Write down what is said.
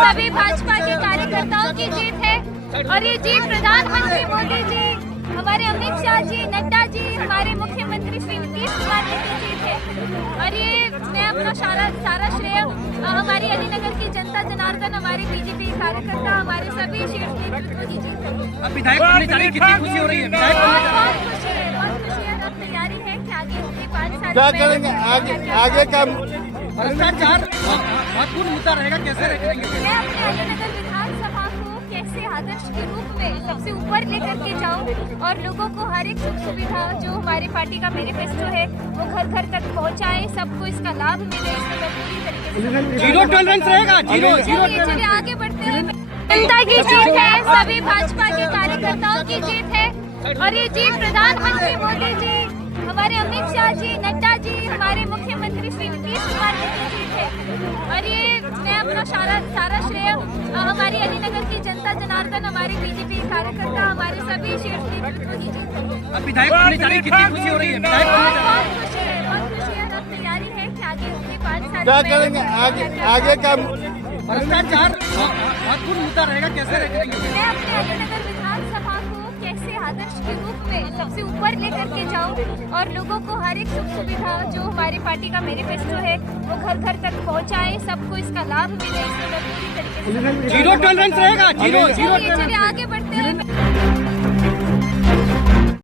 सभी भाजपा के कार्यकर्ताओं की जीत है और ये जीत प्रधानमंत्री मोदी जी, हमारे अमित शाह जी, नड्डा जी, हमारे मुख्यमंत्री श्री नीतीश कुमार जी की जीत है। और ये मैं अपना सारा श्रेय हमारी अलीनगर की जनता जनार्दन, हमारे बीजेपी कार्यकर्ता, हमारे सभी शीर्ष नेतृत्व की जीत है। अब विधायक बनने जा रही है, कितनी खुशी हो रही है? बहुत खुशी है, बहुत खुशी है। अब तैयारी है कि आगे 5 साल क्या करेंगे आगे का भ्रष्टाचार महत्वपूर्ण मुद्दा रहेगा, कैसे रखेंगे? मैं अपने अलीनगर विधानसभा को कैसे आदर्श के रूप में सबसे ऊपर लेकर के जाऊं और लोगों को हर एक सुख सुविधा जो हमारी पार्टी का मैनिफेस्टो है वो घर घर तक पहुंचाएं, सबको इसका लाभ मिले, इसमें मैं पूरी तरीके से जीरो टॉलरेंस रहेगा, जीरो चलिए आगे बढ़ते हैं। जनता की जीत है, सभी भाजपा के कार्यकर्ताओं की जीत है और ये जीत प्रधानमंत्री मोदी जी, हमारे अमित शाह जी, नड्डा जी, हमारे मुख्यमंत्री श्री नीतीश कुमार जी की जीत है। और ये मैं अपना सारा श्रेय हमारी अलीनगर की जनता जनार्दन, हमारे बीजेपी कार्यकर्ता, हमारे सभी शीर्ष नेतृत्व की जीत है। अब विधायक बनने जा रही है, कितनी खुशी हो रही है? विधायक बनने जा रही है। बहुत खुशी है, बहुत खुशी है। अब तैयारी है कि आगे 5 साल क्या करेंगे आगे का भ्रष्टाचार महत्वपूर्ण मुद्दा रहेगा, कैसे रखेंगे? मैं अपने अलीनगर विधानसभा को कैसे आदर्श के रूप में सबसे ऊपर लेकर के जाऊं और लोगों को हर एक सुख सुविधा जो हमारी पार्टी का मैनिफेस्टो है वो घर घर तक पहुंचाएं, सबको इसका लाभ मिले, इसमें मैं पूरी तरीके से जीरो टॉलरेंस रहेगा, जीरो चलिए आगे बढ़ते हैं।